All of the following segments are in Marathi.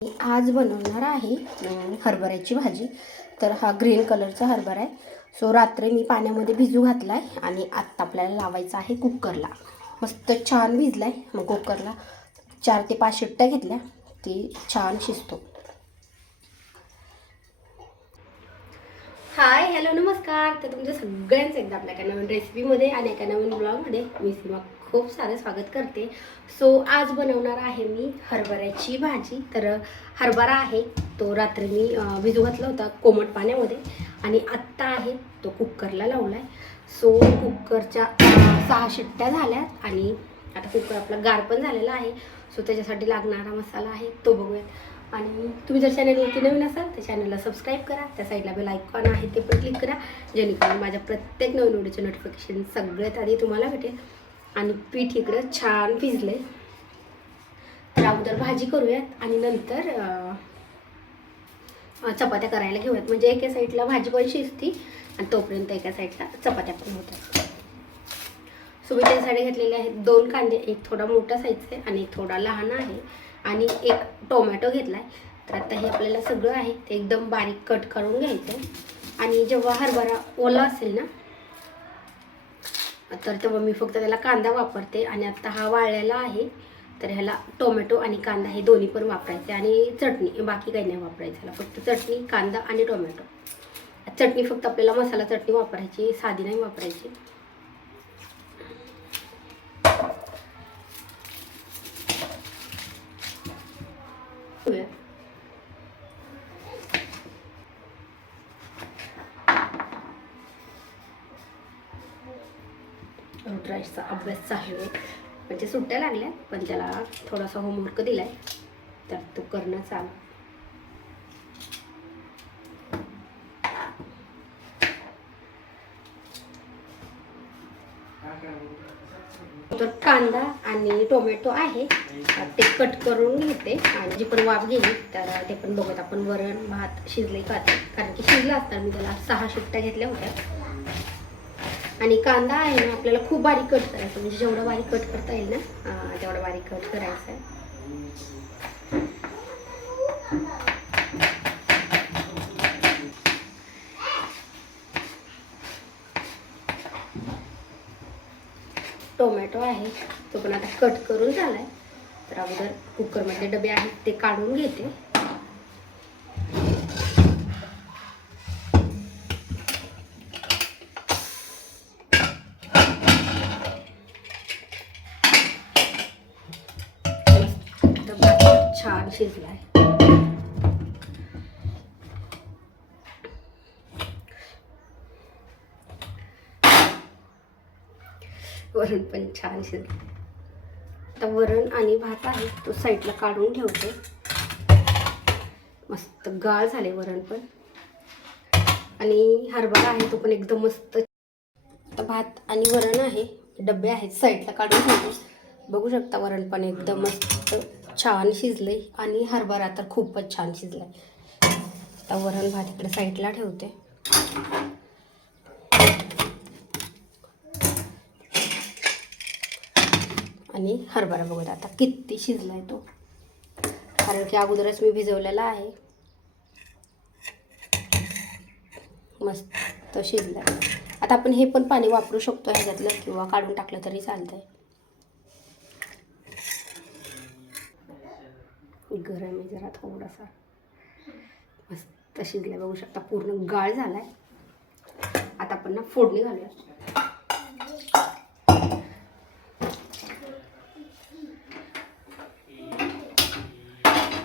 आज बनवणार आहे हरभऱ्याची भाजी. तर हा ग्रीन कलरचा हरभरा आहे. सो रात्री मी पाण्यामध्ये भिजू घातला आहे आणि आत्ता आपल्याला लावायचा आहे कुकरला. मस्त छान भिजला आहे. मग कुकरला 4 ते 5 शिट्ट्या घेतल्या, ती छान शिजतो. हाय, हॅलो, नमस्कार. तर तुमचं सगळ्यांचं एकदा आपल्या एका नवीन रेसिपीमध्ये आणि एका नवीन ब्लॉगमध्ये मी सीमा खूप सारं स्वागत करते. सो आज बनवणार आहे मी हरभऱ्याची भाजी. तर हरभरा आहे तो रात्री मी भिजू घातला होता कोमट पाण्यामध्ये आणि आत्ता आहे तो कुकरला लावला आहे. सो कुकरच्या 6 शिट्ट्या झाल्यात आणि आता कुकर आपला गार पण झालेला आहे. सो त्याच्यासाठी लागणारा मसाला आहे तो बघूयात. आणि तुम्ही जर चॅनलवरती नवीन असाल तर चॅनलला सबस्क्राईब करा. त्या साईडला बेल आयकॉन आहे ते पण क्लिक करा, जेणेकरून माझ्या प्रत्येक नवीन व्हिडिओचे नोटिफिकेशन सगळ्यात आधी तुम्हाला भेटेल. आणि पीठ इकडं छान भिजले. तर अगोदर भाजी करूयात आणि नंतर चपात्या करायला घेऊयात. म्हणजे एका साईडला भाजी पण शिजती आणि तोपर्यंत एका साईडला चपात्या पण होतात. सो मी त्यासाठी घेतलेले आहेत 2 कांदे, एक थोडा मोठा साईजचा आहे आणि एक थोडा लहान आहे आणि एक टोमॅटो घेतला आहे. तर आता हे आपल्याला सगळं आहे ते एकदम बारीक कट करून घ्यायचं आहे. आणि जेव्हा हरभरा ओला असेल ना तर तेव्हा मी फक्त त्याला कांदा वापरते. आणि आता हा वाळलेला आहे तर ह्याला टोमॅटो आणि कांदा हे दोन्ही पण वापरायचे आणि चटणी, बाकी काही नाही वापरायचं. ह्याला फक्त चटणी, कांदा आणि टोमॅटो. चटणी फक्त आपल्याला मसाला चटणी वापरायची, साधी नाही वापरायची. रुद्राजचा अभ्यास चालू आहे, म्हणजे सुट्ट्या लागल्या पण त्याला थोडासा होमवर्क दिलाय तर तो करणं चालू. तर कांदा आणि टोमॅटो आहे ते कट करून घेते आणि जी पण वाफ गेली तर ते पण बघत आपण. वरण भात शिजले का, कारण की शिजला असता मी त्याला 6 शिट्ट्या घेतल्या होत्या. आणि कांदा आहे ना आपल्याला खूप बारीक कट करायचा, म्हणजे जेवढं बारीक कट करता येईल ना तेवढं बारीक कट करायचं आहे. टोमॅटो आहे तो पण आता कट करून झालाय. तर अगोदर कुकरमध्ये डबे आहेत ते काढून घेते. छान शिजलाय. वरण पण छान शिजलं. आता वरण आणि भात आहे तो साईडला काढून ठेवते. मस्त गाळ झाले वरण पण. आणि हरभरा आहे तो पण एकदम मस्त. आता भात आणि वरण आहे, डबे आहेत साईडला काढून ठेवते. बघू शकता वरण पण एकदम मस्त छान शिजले आणि हरभरा तर खूपच छान शिजलाय. आता वरण भात इकडे साईडला ठेवते. आणि हरभरा बघत आता किती शिजलाय तो, कारण की अगोदरच मी भिजवलेला आहे. मस्त शिजलाय. आता आपण हे पण पाणी वापरू शकतो ह्याच्यातलं, किंवा काढून टाकलं तरी चालतंय. गरम आहे जरा थोडासा. मस्त शिजलाय, बघू शकता पूर्ण गाळ झालाय. आता आपण ना फोडणी घालूया.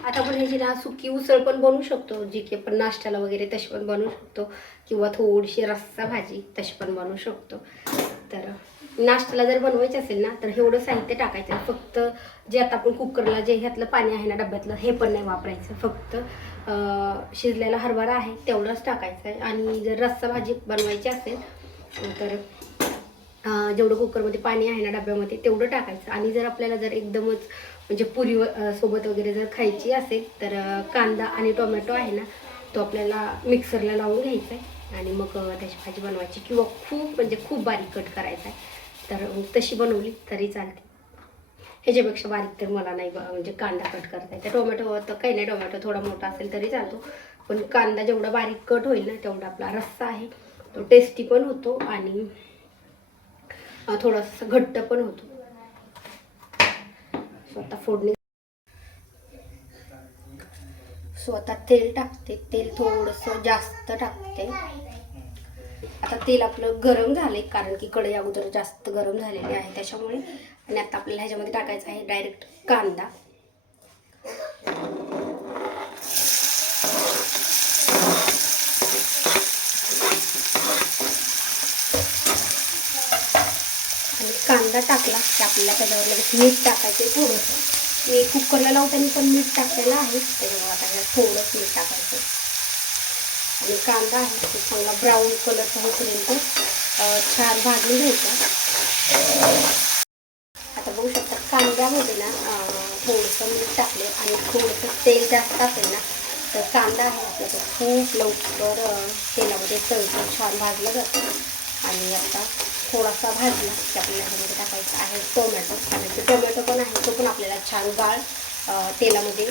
आता आपण ह्याची ना सुकी उसळ पण बनवू शकतो, जी की आपण नाश्त्याला वगैरे तशी पण बनवू शकतो, किंवा थोडीशी रस्सा भाजी तशी पण बनवू शकतो. तर नाश्त्याला जर बनवायचे असेल ना तर एवढं साहित्य टाकायचं. फक्त जे आता आपण कुकरला जे ह्यातलं पाणी आहे ना डब्यातलं हे पण नाही वापरायचं. फक्त शिजलेला हरभरा आहे तेवढंच टाकायचं आहे. आणि जर रस्सा भाजी बनवायची असेल तर जेवढं कुकरमध्ये पाणी आहे ना डब्यामध्ये तेवढं टाकायचं. आणि जर आपल्याला जर एकदमच म्हणजे पुरी सोबत वगैरे जर खायची असेल तर कांदा आणि टोमॅटो आहे ना तो आपल्याला मिक्सरला लावून घ्यायचा आहे आणि मग त्याची भाजी बनवायची, किंवा खूप म्हणजे खूप बारीक कट करायचा आहे. तर तशी बनवली तरी चालते. ह्याच्यापेक्षा बारीक तर मला नाही म्हणजे कांदा कट करता येते. टोमॅटो तर काही नाही, टोमॅटो थोडा मोठा असेल तरी चालतो, पण कांदा जेवढा बारीक कट होईल ना तेवढा आपला रस्सा आहे तो टेस्टी पण होतो आणि थोडासा घट्ट पण होतो. स्वतः फोडणी स्वतः तेल टाकते, तेल थोडंसं जास्त टाकते. आता तेल आपलं गरम झाले कारण की कढई अगोदर जास्त गरम झालेली आहे त्याच्यामुळे. आणि आता आपल्याला ह्याच्यामध्ये टाकायचा आहे डायरेक्ट कांदा. आणि कांदा टाकला की आपल्याला त्याच्यावर लगेच मीठ टाकायचं थोडंसं. मी कुकरला लावताना पण मीठ टाकलेलं आहे, त्याच्यामुळे आता थोडंच मीठ टाकायचं. आणि कांदा आहे तो चांगला ब्राऊन कलरचा होईपर्यंत छान भाजून घ्यायचा. आता बघू शकता कांद्यामध्ये ना थोडंसं मीठ टाकले आणि थोडंसं तेल जास्त असेल ना तर कांदा आहे आपला तो खूप लवकर तेलामध्ये तळतो, छान भाजलं जातं. आणि आता थोडासा भाजला की आपल्याला ह्यामध्ये टाकायचं आहे टोमॅटो. आणि तो टोमॅटो पण आहे तो पण आपल्याला छान गाळ तेलामध्ये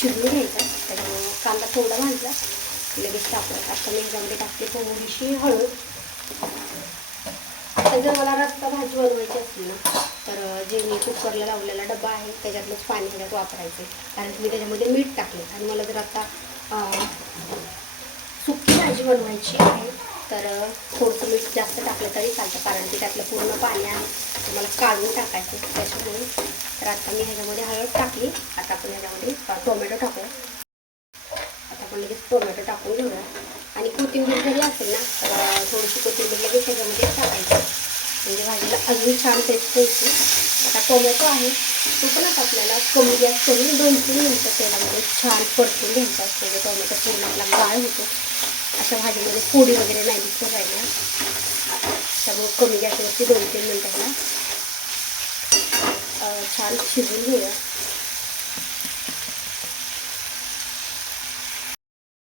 शिजवून घ्यायचा. त्याच्यामुळे कांदा थोडा भाजला लगेच टाकूया. आता मी ह्याच्यामध्ये टाकते थोडीशी हळद. आता जर मला रस्सा भाजी बनवायची असली ना तर जे मी कुकरला लावलेला डबा आहे त्याच्यातलंच पाणी ह्याच्यात वापरायचे, कारण की मी त्याच्यामध्ये मीठ टाकले. आणि मला जर आता सुकी भाजी बनवायची आहे तर थोडंसं मीठ जास्त टाकलं तरी चालतं, कारण की त्यातलं पूर्ण पाणी आहे ते मला काढून टाकायचं त्याच्यामुळे. तर आता मी ह्याच्यामध्ये हळद टाकली. आता आपण ह्याच्यामध्ये टोमॅटो टाकूया. आता आपण लगेच टोमॅटो टाकून घेऊया. आणि कोथिंबीर जरी असेल ना तर थोडीशी कोथिंबीर लगेच ह्याच्यामध्ये टाकायची, म्हणजे भाजीला अजून छान टेस्ट येते. आता टोमॅटो आहे तो पण आता आपल्याला कमी गॅस करून 2-3 मिनटं तेलामध्ये छान परतून घ्यायचा. म्हणजे टोमॅटो पूर्ण आपला गाळ होतो. अशा भाजीमध्ये फोडी वगैरे नाही दिसत राहिल्या, त्यामुळे कमी गॅसवरती 2-3 मिनटांना छान शिजून घेऊया.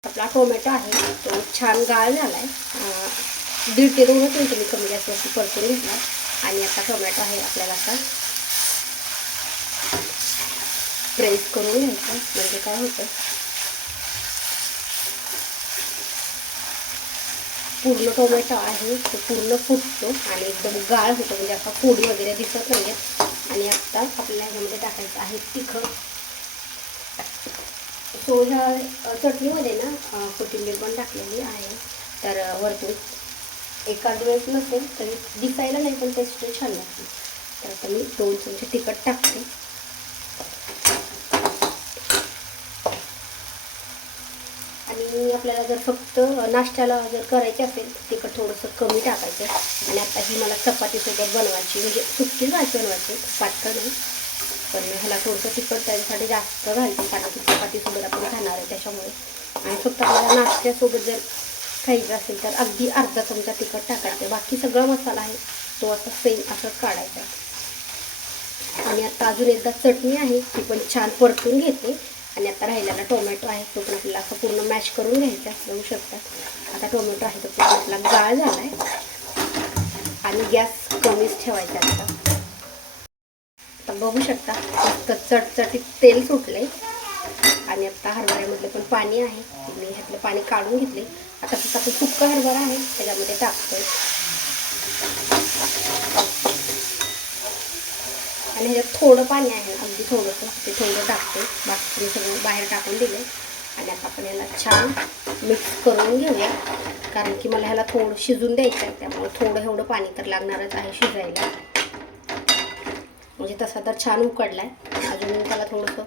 आपला टोमॅटो आहे तो छान गाळ झाला आहे. 1.5 ते 2 मिनटं मी कमी गॅसवरती परतून घेतला. आणि आता टोमॅटो आहे आपल्याला आता प्रेस करून घ्यायचं, म्हणजे काय होतं पूर्ण टोमॅटो आहे तो पूर्ण फुटतो आणि एकदम गाळ होतो, म्हणजे आता फोडी वगैरे दिसत नाही. आणि आता आपल्याला ह्याच्यामध्ये टाकायचं आहे तिखट. सो ह्या चटणीमध्ये ना कोथिंबीर पण टाकलेली आहे, तर वरतून एखाद वेळेस नसेल तरी दिसायला नाही पण टेस्ट छान लागते. तर आता मी 2 चमचे तिखट टाकते. आणि आपल्याला जर फक्त नाश्त्याला जर करायचे असेल तिखट थोडंसं कमी टाकायचं. आणि आता ही मला चपातीसोबत बनवायची, म्हणजे सुकी भाजी बनवायची, पातळ नाही. पण ह्याला थोडंसं तिखट त्याच्यासाठी जास्त घालते, कारण की चपातीसोबत आपण खाणार आहे त्याच्यामुळे. आणि फक्त आपल्याला नाश्त्यासोबत जर खायचं असेल तर अगदी अर्धा चमचा तिखट टाकायचं. बाकी सगळा मसाला आहे तो असा सेम असंच काढायचा. आणि आता अजून एकदा चटणी आहे ती पण छान परतून घेते. आणि आता राहिलेला टोमॅटो आहे तो पण आपल्याला असं पूर्ण मॅश करून घ्यायचा. बघू शकता आता टोमॅटो आहे तो पूर्ण आपला गाळ झाला आहे आणि गॅस कमीच ठेवायचा. आता बघू शकता मस्त चटचटीत तेल सुटले. आणि आता हरभऱ्यामधले पण पाणी आहे, मी ह्यातलं पाणी काढून घेतले. आता फक्त आपण सुक्का हरभरा आहे त्याच्यामध्ये टाकतोय. आणि ह्याच्यात थोडं पाणी आहे, अगदी थोडंसं, ते थोडं टाकते. बाकी मी सगळं बाहेर टाकून दिले. आणि आता आपण याला छान मिक्स करून घेऊया, कारण की मला ह्याला थोडं शिजून द्यायचं आहे, त्यामुळे थोडं एवढं पाणी तर लागणारच आहे शिजायला. म्हणजे तसा तर छान उकडला आहे, अजून त्याला थोडंसं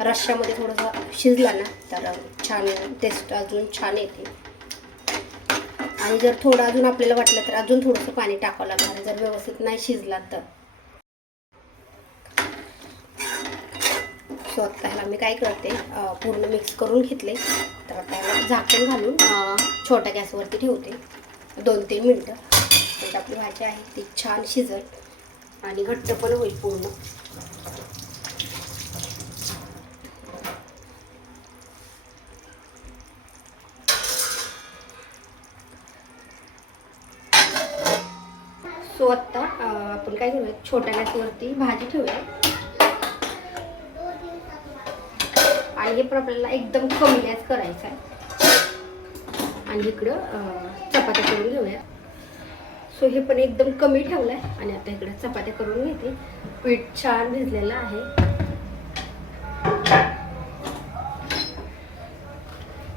रश्श्यामध्ये थोडंसं शिजला ना तर छान टेस्ट अजून छान येते. आणि जर थोडं अजून आपल्याला वाटलं तर अजून थोडंसं पाणी टाकावं लागणार जर व्यवस्थित नाही शिजला तर. सो आता ह्याला मी काय करते पूर्ण मिक्स करून घेतले. तर आता ह्याला झाकण घालून छोट्या गॅसवरती ठेवते 2-3 मिनटं, म्हणजे आपली भाजी आहे ती छान शिजल आणि घट्ट पण होईल पूर्ण. सो आत्ता आपण काय करूया, छोट्या गॅसवरती भाजी ठेवूया आणि हे पण आपल्याला एकदम कमी गॅस करायचा आहे. आणि इकडं चपात्या करून घेऊया. सो हे पण एकदम कमी ठेवलं आहे आणि आता इकडं चपात्या करून घेते. पीठ छान भिजलेलं आहे.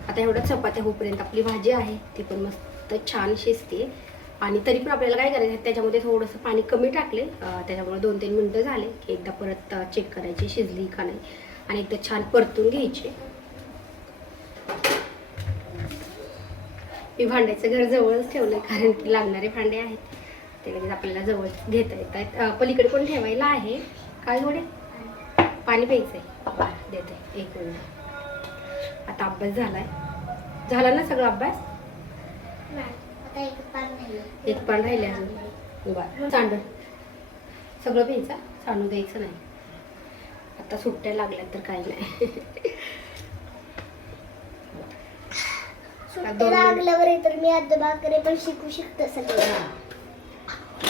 आता एवढं चपात्या होईपर्यंत आपली भाजी आहे ती पण मस्त छान शिजते. आणि तरी पण आपल्याला काय करायचं आहे, त्याच्यामध्ये थोडंसं पाणी कमी टाकले, त्याच्यामुळे 2-3 मिनटं झाले की एकदा परत चेक करायची शिजली का नाही आणि एकदा छान परतून घ्यायची. मी भांड्याचं घर जवळच ठेवलं कारण की लागणारे भांडे आहेत ते लगेच आपल्याला जवळ घेता येत आहेत. पलीकडे पण ठेवायला आहे. काय थोडे पाणी प्यायचं आहे, देते 1 मिनिट. आता अभ्यास झाला ना सगळा अभ्यास? एक पान राहिले अजून. बरं, सांड सगळं प्यायचं, सांडू द्यायचं नाही. आता सुट्ट्या लागल्या तर काही नाही. लागल्यावर तर मी आता भाकरी पण शिकू शकतो सगळं.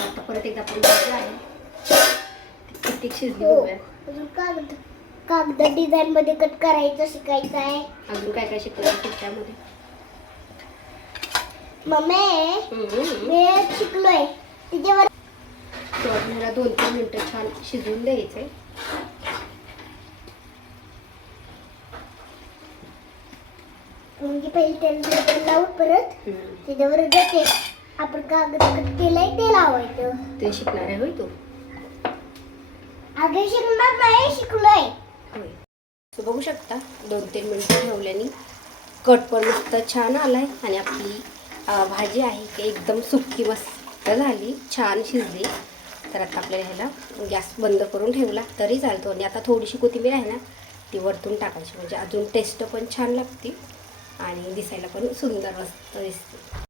आता परत एकदा आपण भाजी आहे किती शिजली बघूया. अजून कागद डिझाईन मध्ये कट करायचं शिकायचं आहे. अजून काय काय शिकवायचं त्यामध्ये? मम्मी मी शिकलोय तिच्यावर. मला 2-3 मिनिटं छान शिजवून द्यायचंय. म्हणजे पहिले तेल लावून परत त्याच्यावर देते आपण कागद कट केलंय ते लावायचं. ते शिकणार आहे होय तू? अगे शिकणार नाही, शिकलोय होय. तू बघू शकता 2-3 मिनिटं ठेवल्याने कट पण मस्त छान आलाय आणि आपली भाजी आहे की एकदम सुक्की मस्त झाली, छान शिजली. तर आता आपल्याला ह्याला गॅस बंद करून ठेवला तरी चालतो. आणि आता थोडीशी कोथिंबीर आहे ना ती वरतून टाकायची म्हणजे अजून टेस्ट पण छान लागते आणि दिसायला पण सुंदर मस्त दिसते.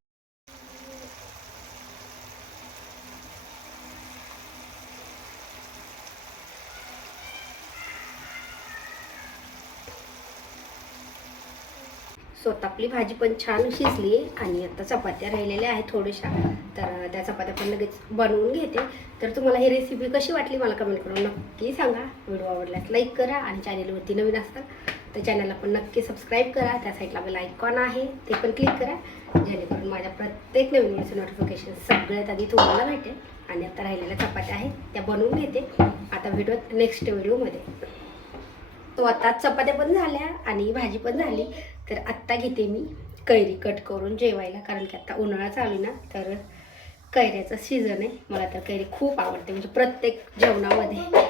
स्वतः आपली भाजी पण छान शिजली आणि आता चपात्या राहिलेल्या आहेत थोड्याशा, तर त्या चपात्या पण लगेच बनवून घेते. तर तुम्हाला ही रेसिपी कशी वाटली मला कमेंट करून नक्की सांगा. व्हिडिओ आवडल्यास लाईक करा आणि चॅनलवरती नवीन असतात तर चॅनलला पण नक्की सबस्क्राईब करा. त्या साईडला बेल आयकॉन आहे ते पण क्लिक करा जेणेकरून माझ्या प्रत्येक नवीन व्हिडिओचं नोटिफिकेशन सगळ्यात आधी तुम्हाला भेटेल. आणि आता राहिलेल्या चपात्या आहेत त्या बनवून घेते. आता भेटू नेक्स्ट व्हिडिओमध्ये. तो आता चपात्या पण झाल्या आणि भाजी पण झाली. तर आत्ता घेते मी कैरी कट करून जेवायला, कारण की आता उन्हाळा चालू ना तर कैऱ्याचं सीझन आहे. मला तर कैरी खूप आवडते, म्हणजे प्रत्येक जेवणामध्ये.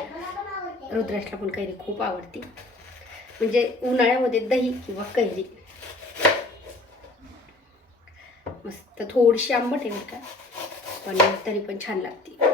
रुद्राशला पण कैरी खूप आवडते, म्हणजे उन्हाळ्यामध्ये दही किंवा कैरी मस्त. थोडीशी आंबट आहे का पण तरी पण छान लागते.